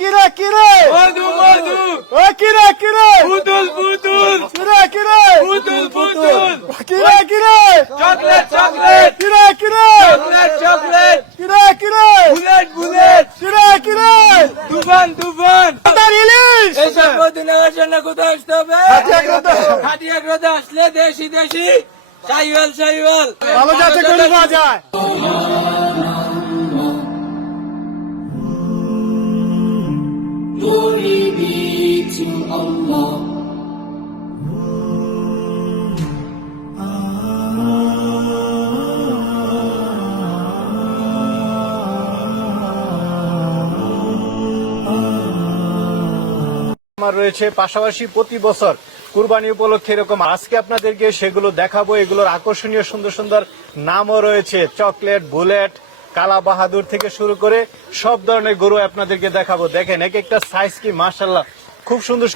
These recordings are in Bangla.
কিরে কিরে? মধু মধু ও কিরে কিরে? পুতুল পুতুল। কিরে কিরে? পুতুল পুতুল। কিরে কিরে? Chocolate chocolate. কিরে কিরে? Chocolate chocolate. কিরে কিরে? Bullet bullet. কিরে কিরে? তুফান তুফান তার ইলিশ! এইসব মধু নেওয়ার জন্য কোথায় আসতে হবে? হাটিয়া গ্রোথে। আসলে দেশি দেশি। সাইওয়াল সাইওয়াল। ভালো যাতে গরু পাওয়া যায় Glory be to Allah. আমার রয়েছে পাশাপাশি প্রতি বছর কুরবানি উপলক্ষে এরকম আজকে আপনাদেরকে সেগুলো দেখাবো এগুলোর আকর্ষণীয় সুন্দর সুন্দর নামও রয়েছে চকলেট, বুলেট কালা বাহাদুর থেকে শুরু করে সব ধরনের গরু আপনাদেরকে দেখাবো। দেখেন এক একটা সাইজ কি মার্শাল্লাহ খুব সুন্দর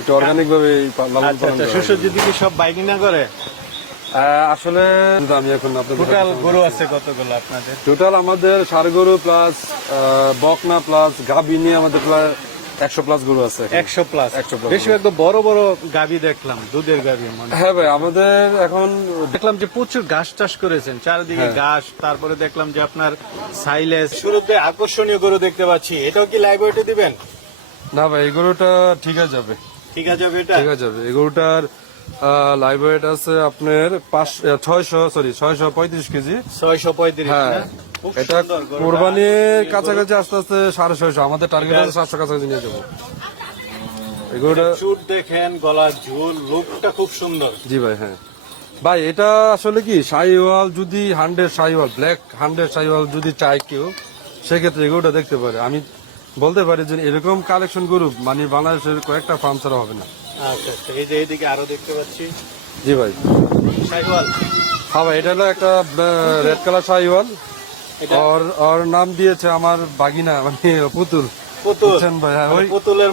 এটা অর্গানিক ভাবে লালন আচ্ছা আচ্ছা করা। সুসজ্জিত কি সব বাইকিনা করে? আহ, আসলে আমি এখন টোটাল গরু আছে কতগুলো আপনাদের? টোটাল আমাদের সার গরু প্লাস বকনা প্লাস গাভিনী নিয়ে আমাদের প্রায় একশো প্লাস গরু আছে একশো প্লাস 100 plus। বেশিরভাগ তো বড় বড় গাবি দেখলাম দুধের গাবি হ্যাঁ। ভাই আমাদের এখন দেখলাম যে প্রচুর ঘাস চাষ করেছেন চারিদিকে হ্যাঁ। ঘাস তারপরে দেখলাম যে আপনার সাইলেস শুরুতে আকর্ষণীয় গরু দেখতে পাচ্ছি এটাও কি লাইভ ওয়েটে দিবেন? না ভাই এই গরুটা ঠিক আছে যাবে। ঠিক আছে এটা? ঠিক আছে যাবে। এই গরুটার লাইভ ওয়েট আছে আপনার পাঁচ ছয়শো সরি ছয়শো পঁয়ত্রিশ কেজি। ছয়শো পঁয়ত্রিশ হ্যাঁ। এটা কোরবানির কাছাকাছি আস্তে আস্তে সাড়ে ছয়শো আমাদের টার্গেট আছে সাতশো কাছাকাছি নিয়ে যাব। চুট দেখেন গলার ঝুল লুকটা খুব সুন্দর। জি ভাই হ্যাঁ। ভাই এটা আসলে কি শাহিওয়াল যদি hundred Sahiwal black hundred Sahiwal যদি চায় কেউ সেক্ষেত্রে এগুলোটা দেখতে পারে। আমি বলতে পারি যে এরকম কালেকশন গ্রুপ মানে বাংলাদেশের কয়েকটা ফার্ম ছাড়া হবে না। আচ্ছা আচ্ছা এই যে এইদিকে আরও দেখতে পাচ্ছি। জি ভাই। সাইওয়াল হ্যাঁ ভাই এটা হলো একটা রেড কালার এটা? ওর ওর নাম দিয়েছে আমার বাগিনা মানে পুতুল। পুতুল। ভাই, মানে পুতুলের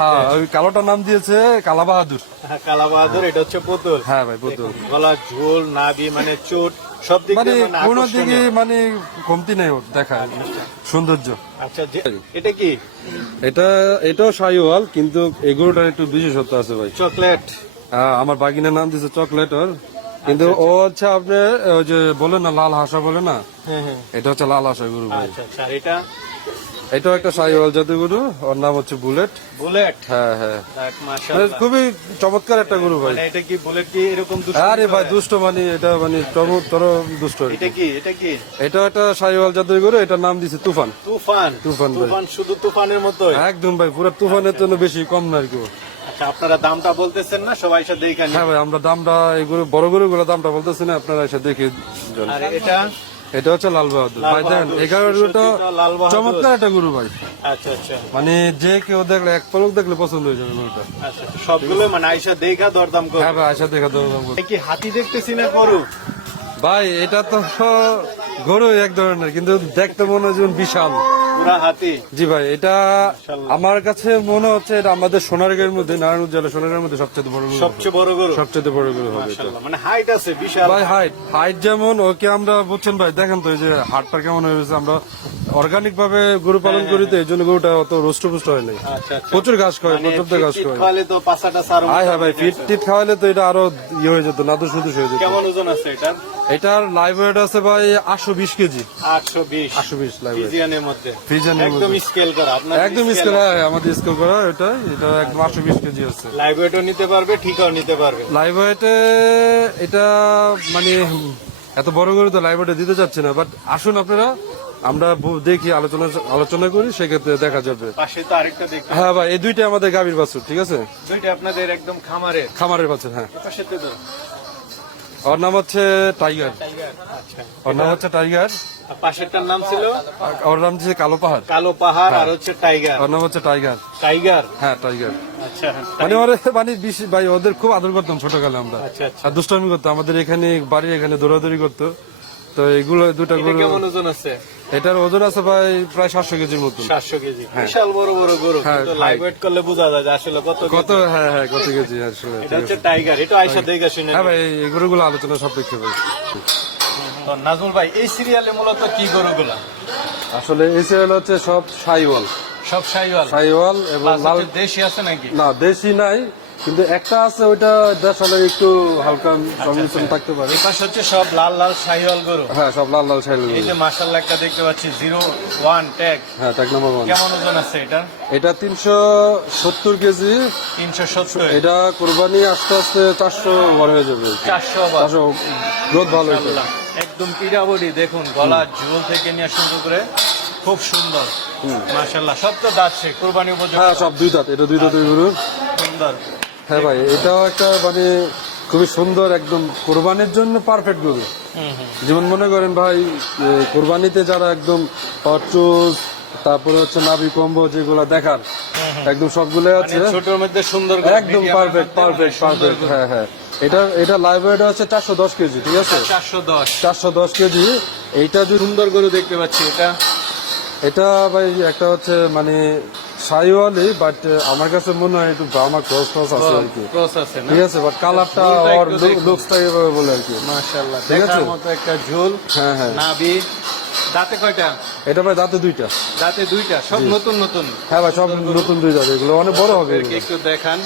হ্যাঁ ওই কালোটার নাম দিয়েছে কালা বাহাদুর হ্যাঁ, কালা বাহাদুর এটা হচ্ছে পুতুল। হ্যাঁ ভাই পুতুল। গলার ঝুল নাভি মানে চুট সব দিক মানে মানে কোনো দিকে মানে কমতি নেই ওর দেখায় সৌন্দর্য। আচ্ছা এটা কি? এটা এটাও শাহিওয়াল কিন্তু এগুলোটার একটু বিশেষত্ব আছে ভাই। চকলেট। হ্যাঁ, আমার বাগিনার নাম দিয়েছে চকলেট ওর। কিন্তু ও হচ্ছে আপনি ওই যে বলে না লাল হাসা বলে না? হ্যাঁ হ্যাঁ। এটা হচ্ছে লাল হাসা গরু ভাই আচ্ছা আচ্ছা এটা? এটাও একটা শাহিওয়াল জাতীয় গরু ওর নাম হচ্ছে বুলেট। বুলেট? হ্যাঁ হ্যাঁ। মানে। খুবই চমৎকার একটা গরু ভাই। মানে এটা কি বুলেট কি এরকম দুষ্টু? আরে ভাই দুষ্ট মানে এটা মানে চমৎকার দুষ্ট এটা কি এটা কি? এটা একটা শাহিওয়াল জাতীয় গরু এটার নাম দিছে তুফান। তুফান? তুফান। তুফান শুধু তুফানের মতো একদম ভাই পুরো তুফানের জন্য বেশি কম না আর কি আপনারা দামটা বলতেছেন না সবাই সাথে দেখে হ্যাঁ ভাই আমরা দামটা এই গরু বড় গরু গুলো দামটা বলতেছি না আপনারা এসে দেখে আর এটা? এটা হচ্ছে লাল বাহাদুর। ভাই দেখেন এগারো গরুটা। চমৎকার একটা গরু ভাই। আচ্ছা আচ্ছা। মানে যে কেউ দেখলে এক পলক দেখলে পছন্দ হয়ে যাবে গরুটা। আচ্ছা আচ্ছা, সবগুলো মানে আইসা দেখা দরদাম করো হ্যাঁ ভাই আশা দেখা দাম দাম এই কি হাতি দেখতেছি না গরু? ভাই এটা তো গরু এক ধরনের কিন্তু দেখতে মনে হয় বিশাল। জি ভাই এটা আমার কাছে মনে হচ্ছে এটা আমাদের সোনারগের মধ্যে নারায়ণ জেলা সোনারগাঁয়ের মধ্যে সবচেয়ে বড় গরু সবচেয়ে বড় গরু? সবচেয়ে বড় গরু হবে মানে হাইট আছে বিশাল। ভাই হাইট হাইট যেমন ওকে আমরা বুঝছেন ভাই দেখেন তো এই যে হাটটা কেমন হয়েছে আমরা অর্গানিক ভাবে গরু পালন করি তো এই জন্য গরুটা অত রোষ্ট পুষ্ট হয় নাই। আচ্ছা আচ্ছা। প্রচুর ঘাস খায় মানে প্রচুর ঘাস সার হাই হ্যাঁ ভাই ফিট টিট খাওয়ালে তো এটা আরও ইয়ে হয়ে যেত নাদুস নুদুস হয়ে যেত। কেমন ওজন আছে এটা? এটার লাইভ ওয়েট আছে ভাই আটশো বিশ কেজি। আটশো বিশ। আটশো বিশ লাইভ ফিজিয়ানের মধ্যে। একদম স্কেল করা আপনার একদম স্কেল হ্যাঁ আমাদের স্কেল করা এটা এটা একদম আটশো বিশ কেজি আছে। লাইভ ওয়েটও নিতে পারবে ঠিকও নিতে পারবে। লাইভ ওয়েটে এটা মানে এত বড় করে তো লাইভ ওয়েটে দিতে চাচ্ছি না বাট আসুন আপনারা আমরা দেখি আলোচনা আলোচনা করি সেক্ষেত্রে দেখা যাবে। হ্যাঁ ভাই এই দুইটা আমাদের গাভীর বাছুর ঠিক আছে? দুইটা আপনাদের একদম খামারের। খামারের বাছুর হ্যাঁ। ওর নাম হচ্ছে টাইগার। আচ্ছা। ওর নাম হচ্ছে টাইগার। পাশেরটার নাম ছিল? ওর নাম কালো পাহাড়। কালো পাহাড় আর হচ্ছে টাইগার। ওর নাম হচ্ছে টাইগার। টাইগার? হ্যাঁ টাইগার। আচ্ছা মানে ওরে মানে বেশি ভাই ওদের খুব আদর করতাম ছোটকালে আমরা। আচ্ছা আর দুষ্টামি করতো আমাদের এখানে বাড়ি এখানে দৌড়াদৌড়ি করতো। তো এগুলো দুটা গরু কেমন ওজন আছে? এটার ওজন আছে ভাই প্রায় সাতশো কেজির মতন সাতশো কেজি। বিশাল বড় বড় গরু হ্যাঁ, লাইভ ওয়েট করলে বোঝা যায় আসলে কত কত হ্যাঁ হ্যাঁ কত কেজি আসলে এটা হচ্ছে টাইগার এটা আইসা দেখে শুনে হ্যাঁ ভাই এই গরুগুলো আলোচনা সাপেক্ষে ভাই। তো নাজমুল ভাই এই সিরিয়ালে মূলত কি গরুগুলা? আসলে এই সিরিয়াল হচ্ছে সব সাইওয়াল। সব শাহিওয়াল শাহিওয়াল এবং দেশি আছে নাকি? না দেশি নাই কিন্তু একটা আছে ওইটা দেশালে একটু হালকা আচ্ছা। থাকতে পারে। এই হচ্ছে সব লাল লাল শাহিওয়াল গরু। হ্যাঁ সব লাল লাল শাহিওয়াল এই যে মার্শাল্লাহ একটা দেখতে পাচ্ছি জিরো ওয়ান ট্যাগ। হ্যাঁ ট্যাগ নাম্বার ওয়ান কেমন ওজন আছে এটা? এটা তিনশো সত্তর কেজি। তিনশো সত্তর। এটা কোরবানি আস্তে আস্তে চারশো ঘর হয়ে যাবে। চারশো চারশো গ্রোথ ভালো এটা মাশাআল্লাহ। একদম পিড়াবড়ি দেখুন গলা ঝুল থেকে নিয়ে শুরু করে খুব সুন্দর। মাশাল্লাহ সব তো দাচ্ছে কোরবানি উপযোগী। হ্যাঁ সব দুই দাঁত এটা দুই দাঁতের গরু। সুন্দর। হ্যাঁ ভাই এটাও একটা মানে খুবই সুন্দর একদম কোরবানির জন্য পারফেক্ট গরু। যেমন মনে করেন ভাই কোরবানিতে যারা একদম অচুস তারপরে হচ্ছে নাবি কম্ব যেগুলো দেখার একদম সবগুলো আছে। মানে ছোটর মধ্যে সুন্দর একদম পারফেক্ট পারফেক্ট পারফেক্ট হ্যাঁ হ্যাঁ। এটা এটা লাইভ ওয়েট হচ্ছে চারশো দশ কেজি ঠিক আছে? চারশো দশ। চারশো দশ কেজি। এইটা যদি সুন্দর গরু দেখতে পাচ্ছি এটা। এটা ভাই একটা হচ্ছে মানে সাইওয়ালি বাট আমার কাছে মনে হয় একটু ব্রাহ্মা ক্রস ক্রস আছে আর কি। ক্রস আছে ঠিক আছে বাট কালারটা দেখুন। লুকসটা এভাবে বলে আর কি। মাশাআল্লাহ ঠিক দেখার আছে? মতো একটা ঝুল হ্যাঁ হ্যাঁ। নাভি। দাঁতে কয়টা? এটা ভাই দাঁতে দুইটা। দাঁতে দুইটা সব নতুন নতুন। হ্যাঁ ভাই সব নতুন দুই দাঁত এগুলো অনেক বড় হবে। একটু দেখান।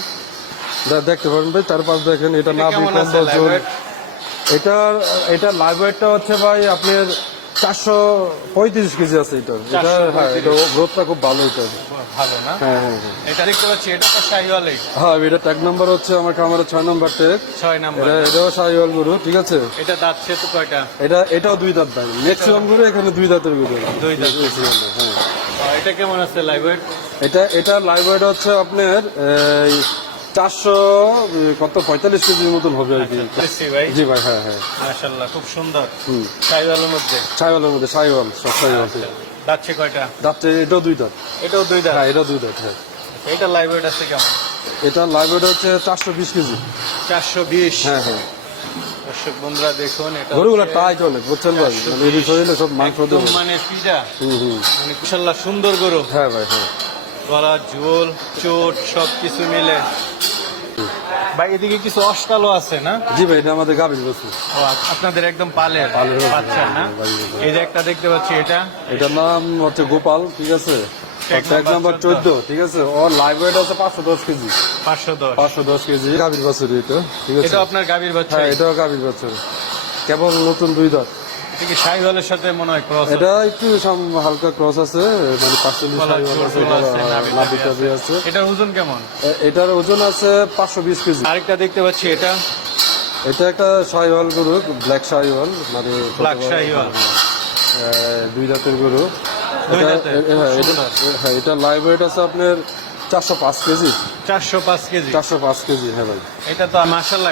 দেখতে পারেন ভাই চার পাঁচ দেখেন এটা এটা নাভি কম্বল ঝোল। এটা এটা লাইভ হচ্ছে ভাই আপনার চারশো পঁয়ত্রিশ কেজি আছে এটা। এটা হ্যাঁ এটা গ্রোথটা খুব ভালো এটা। ভালো না? হ্যাঁ হ্যাঁ হ্যাঁ। এটা দেখতে পাচ্ছি এটা তো শাহিওয়ালে হ্যাঁ এটা ট্যাগ নাম্বার হচ্ছে আমার খামারের ছয় নাম্বার ট্যাগ ছয় নাম্বার। এটাও সাইওয়াল গরু ঠিক আছে? এটা দাঁতছে তো কয়টা? এটা এটাও দুই দাঁত ভাই ম্যাক্সিমাম গরু এখানে দুই দাঁতের গরু দুই দাঁত। হ্যাঁ। এটা কেমন আছে লাইভ এটা এটা লাইভ হচ্ছে আপনার চারশো কত? পঁয়তাল্লিশ কেজির মতন হবে আর কি। জি ভাই হ্যাঁ হ্যাঁ। খুব সুন্দর। হুম। শাহিওয়ালের মধ্যে? সাইওয়ালের মধ্যে সাইওয়াল সব সাইওয়াল। কয়টা? এটাও দুই দাঁত। এটাও দুই দাঁত? হ্যাঁ এটাও দুই দাঁত হ্যাঁ। এটা লাইভ ওয়েট আছে কেমন? এটা লাইভ ওয়েট হচ্ছে চারশো বিশ কেজি। চারশো বিশ? হ্যাঁ হ্যাঁ। দর্শক বন্ধুরা দেখুন এটা গরুগুলো টাইট অনেক বুঝছেন ভাই? মানে এই বিষয় সব মাংস মানে পিজা হুম হুম। মানে কুশাল্লাহ সুন্দর গরু। হ্যাঁ ভাই হ্যাঁ। গলা ঝোল চোট সব কিছু মিলে। ভাই এদিকে কিছু অষ্টালো আছে না? জি ভাই এটা আমাদের গাভীর বস্তু। ও আপনাদের একদম পালের পালের বাচ্চা না? এই যে একটা দেখতে পাচ্ছি এটা? এটার নাম হচ্ছে গোপাল ঠিক আছে? নাম্বার চোদ্দ। ঠিক আছে? ওর লাইভ ওয়েট আছে পাঁচশো দশ কেজি। পাঁচশো দশ। পাঁচশো দশ কেজি। গাভীর বছর এটা ঠিক আছে? এটা আপনার গাভীর বাচ্চা হ্যাঁ এটাও গাভীর বছর কেবল নতুন দুই দাঁত। কি শাহিওয়ালের সাথে মনে হয় ক্রস এটা একটু সাম- হালকা ক্রস আছে মানে পাঁচচল্লিশ আছে এটার ওজন কেমন? এটার ওজন আছে পাঁচশো বিশ কেজি। আরেকটা দেখতে পাচ্ছি এটা? এটা একটা সাইওয়াল গরু ব্ল্যাক সাইওয়াল মানে ব্ল্যাক শাহিওয়াল দুই দাঁতের গরু। হ্যাঁ, এটা- সুন্দর। হ্যাঁ এটা লাইভ ওয়েট আছে আপনার চারশো পাঁচ কেজি। চারশো পাঁচ কেজি? চারশো পাঁচ কেজি হ্যাঁ ভাই। এটা তো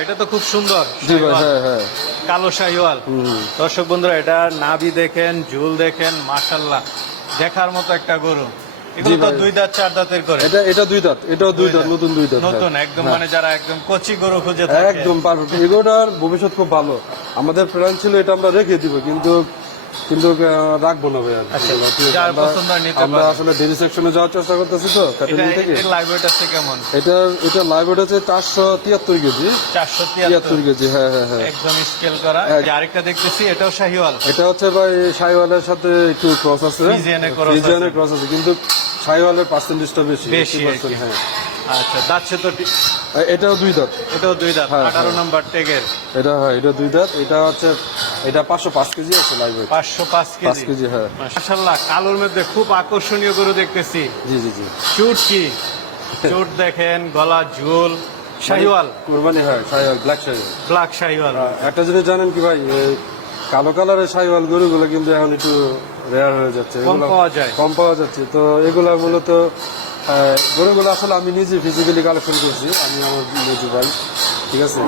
এটা তো খুব সুন্দর। জি ভাই হ্যাঁ হ্যাঁ। কালো শাহিওয়াল। দর্শক বন্ধুরা এটা নাভি দেখেন ঝুল দেখেন দেখার মতো একটা গরু। দুই দাঁত চার দাঁতের করে। এটা এটা দুই দাঁত এটাও দুই দাঁত নতুন দুই দাঁত নতুন হ্যাঁ। একদম। মানে যারা একদম কচি গরু খুঁজে একদম পারফেক্ট এগুলোটার ভবিষ্যৎ খুব ভালো। আমাদের প্ল্যান ছিল এটা আমরা রেখে দিব কিন্তু কিন্তু রাখব না ভাই আর কি। আচ্ছা, আমরা-। আসলে ডেলি সেকশনে যাওয়ার চেষ্টা করতেছি তো এটা ক্যাটারিং থেকে। লাইভ কেমন? এটা এটা লাইভ ওয়েট আছে চারশো তিয়াত্তর কেজি। চারশো তিয়াত্তর। কেজি হ্যাঁ হ্যাঁ হ্যাঁ। একদম স্কেল করা। আরেকটা দেখতেছি এটাও শাহিওয়াল। এটা হচ্ছে ভাই সাইওয়ালের সাথে একটু ক্রস আছে। ফ্রিজিয়ানের। ক্রস আছে। কিন্তু সাইওয়ালের পার্সেন্টেজটা বেশি বেশি 80% আর কি। হ্যাঁ। আচ্ছা তো এটাও দুই দাঁত। এটাও দুই দাঁত। হ্যাঁ, আঠারো হ্যাঁ। নম্বর টেগের। এটা হ্যাঁ এটা দুই দাঁত। এটা হচ্ছে এটা পাঁচশো পাঁচ কেজি আছে লাইভ ওয়েট পাঁচশো পাঁচ পাঁচ কেজি। কেজি হ্যাঁ। মাশাল্লাহ কালোর মধ্যে খুব আকর্ষণীয় গরু দেখতেছি। জি জি জি। চুট কি? চুট দেখেন গলা ঝুল। শাহিওয়াল? কোরবানি হয় সাইওয়াল ব্ল্যাক সাইওয়াল ব্ল্যাক শাহিওয়াল। একটা জিনিস জানেন কি ভাই কালো কালারের সাইওয়াল গরুগুলো কিন্তু এখন একটু রেয়ার হয়ে যাচ্ছে। কম পাওয়া যায়। কম পাওয়া যাচ্ছে। তো এগুলা মূলত গরুগুলো আসলে আমি নিজে ফিজিক্যালি কালেকশন করছি আমি আমার নিজে ভাই। ঠিক আছে?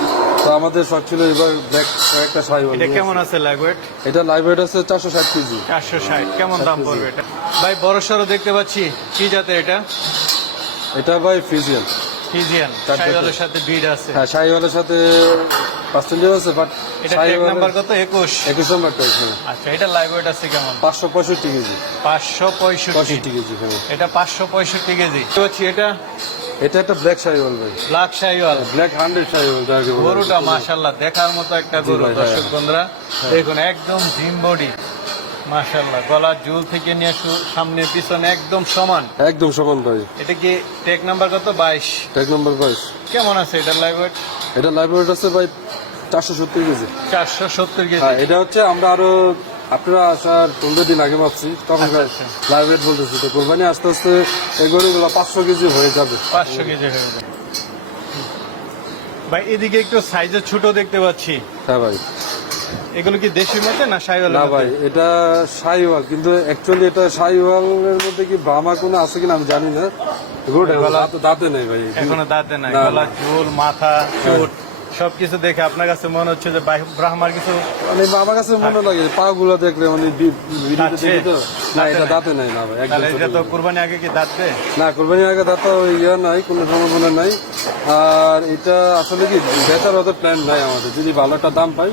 তো আমাদের শখ ছিল এবার ব্ল্যাক একটা সাইওয়াল এটা কেমন আছে? লাইভওয়েট এটা লাইভ ওয়েট আছে চারশো ষাট কেজি। চারশো ষাট কেমন দাম পড়বে এটা? ভাই বড় সড়ো দেখতে পাচ্ছি কি জাতের এটা? এটা ভাই ফিজিয়াল ফিজিয়ান চার শাহিওয়ালের সাথে বিড আছে। হ্যাঁ সাইওয়ালের সাথে পার্সেন্টেজ আছে বাট এটা ট্যাগ নাম্বার কত? একুশ। একুশ নম্বর টাইপ হ্যাঁ। আচ্ছা এটা লাইভওয়েট আছে কেমন? পাঁচশো পঁয়ষট্টি কেজি। পাঁচশো পঁয়ষট্টি। পঁয়ষট্টি কেজি হ্যাঁ। এটা পাঁচশো পঁয়ষট্টি কেজি। দেখতে পাচ্ছি এটা। এটা একটা ব্ল্যাক সাইওয়াল ভাই। ব্ল্যাক শাহিওয়াল ব্ল্যাক হান্ড্রেড বলে। গরুটা মাশাল্লাহ দেখার মতো একটা গরু হ্যাঁ। দর্শক বন্ধুরা। দেখুন একদম জিম বডি মাশাল্লাহ গলার জুল থেকে নিয়ে সামনে পিছনে একদম সমান। একদম সমান ভাই। এটা কি টেক নাম্বার কত? বাইশ। এক নম্বর বাইশ। কেমন আছে এটার লাইভ ওয়েট এটা লাইব্রেরি আছে ভাই চারশো সত্তর কেজি। চারশো সত্তর কেজি। হ্যাঁ এটা হচ্ছে আমরা আরও আপনারা আসার পনেরো দিন আগে ভাবছি তখন আচ্ছা, আচ্ছা। লাইব্রেরি বলতেছি তো কোরবানি আস্তে আস্তে এই গরুগুলো পাঁচশো কেজি হয়ে যাবে। পাঁচশো কেজি হয়ে যাবে। ভাই এদিকে একটু সাইজের ছোট দেখতে পাচ্ছি। হ্যাঁ ভাই। এগুলো কি দেশির মধ্যে না সাইওয়াল না ভাই এটা শাহিওয়াল কিন্তু অ্যাকচুয়ালি এটা শাহিওয়ালের মধ্যে কি ব্রাহ্মা কোনো আছে কিনা আমি জানি না। গরুটা দাঁতে- দাঁতে নেই ভাই এখনও দাঁতে নাই। গলা। ঝোল মাথা চোট। সবকিছু দেখে আপনার কাছে মনে হচ্ছে যে ব্রাহ্মার কিছু মানে আমার কাছে মনে লাগে পা গুলো দেখলে মানে না এটা নাই? দাঁতে নাই না এটা তো। কুরবানি আগে কি দাঁত না কোরবানি আগে দাঁত ইয়ে নাই কোনো সম্ভাবনা নাই। আর এটা আসলে কি বেচার অত প্ল্যান নাই আমাদের। যদি ভালো একটা দাম পাই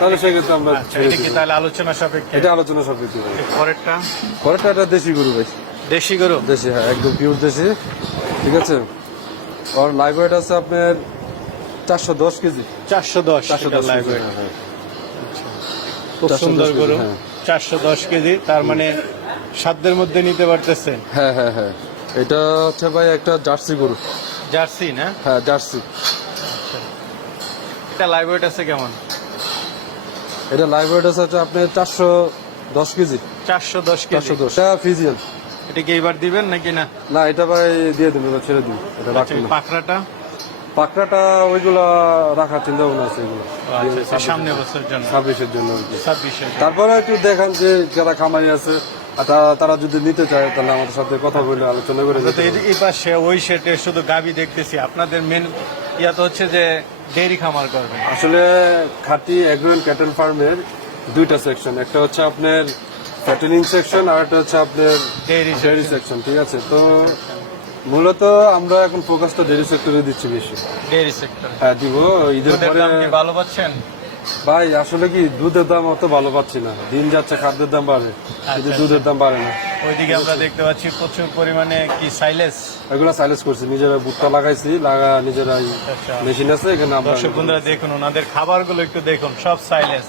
তাহলে সেক্ষেত্রে আমরা আচ্ছা। তাহলে আলোচনা সাপেক্ষে? এটা আলোচনা সাপেক্ষে ভাই। পরেরটা? পরেরটা এটা দেশি গরু ভাই। দেশি গরু? দেশি হ্যাঁ একদম পিওর দেশি। ঠিক আছে? আর লাইভ আছে আপনার চারশো দশ কেজি। চারশো দশ চারশো দশ। হ্যাঁ, হ্যাঁ। খুব সুন্দর গরু। হ্যাঁ। চারশো দশ কেজি তার মানে সাধ্যের মধ্যে নিতে পারতেছে। হ্যাঁ হ্যাঁ হ্যাঁ। এটা হচ্ছে ভাই একটা জার্সি গরু। জার্সি না? হ্যাঁ জার্সি। এটা লাইভ ওয়েট আছে কেমন? এটা লাইভ ওয়েট আছে আপনার চারশো দশ কেজি। চারশো দশ চারশো কেজি দশ। এটা ফিজিয়াল এটা কি এবার দিবেন নাকি না? না এটা ভাই দিয়ে এবার ছেড়ে দিন এটা আচ্ছা না। পাকড়াটা ওইগুলো রাখার চিন্তা ভাবনা আছে এগুলো। আচ্ছা, আচ্ছা, সামনে বছর জন্য। ছাব্বিশের জন্য তারপরে একটু দেখান যে যারা খামারি আছে তারা- যদি নিতে চায় তাহলে আমাদের সাথে কথা বলে আলোচনা করে এই- পাশে ওই সেটে শুধু গাবি দেখতেছি। আপনাদের মেন ইয়া তো হচ্ছে যে ডেইরি খামার করবেন। আসলে খাঁটি অ্যাগ্রো ক্যাটেল ফার্মের দুইটা সেকশন একটা হচ্ছে আপনার ফ্যাটেনিং সেকশন আর একটা হচ্ছে আপনার ডেয়ারি সেকশন ঠিক আছে? তো মূলত আমরা এখন ফোকাসটা ডেয়ারি সেক্টরে দিচ্ছি বেশি। ডেইরি সেক্টর হ্যাঁ দিব। ঈদের পরে ভালো পাচ্ছেন? ভাই আসলে কি দুধের দাম অত ভালো পাচ্ছি না। দিন যাচ্ছে খাদ্যের দাম বাড়ে কিন্তু আচ্ছা। দুধের দাম বাড়ে না। ওইদিকে আমরা দেখতে পাচ্ছি প্রচুর পরিমাণে কি সাইলেস এগুলো সাইলেন্স করছি নিজেরা ভুট্টা লাগাইছি লাগা আচ্ছা। মেশিন আছে এখানে আমরা বন্ধুরা দেখুন ওনাদের খাবারগুলো একটু দেখুন সব সাইলেস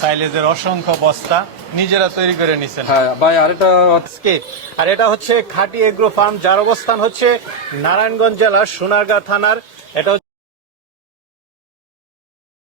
সাইলেজের অসংখ্য বস্তা নিজেরা তৈরি করে নিছেন। হ্যাঁ ভাই এটা আজকে আর এটা হচ্ছে খাটি এগ্রো ফার্ম যার অবস্থান হচ্ছে নারায়ণগঞ্জ জেলার সোনারগাঁ থানার। এটা হচ্ছে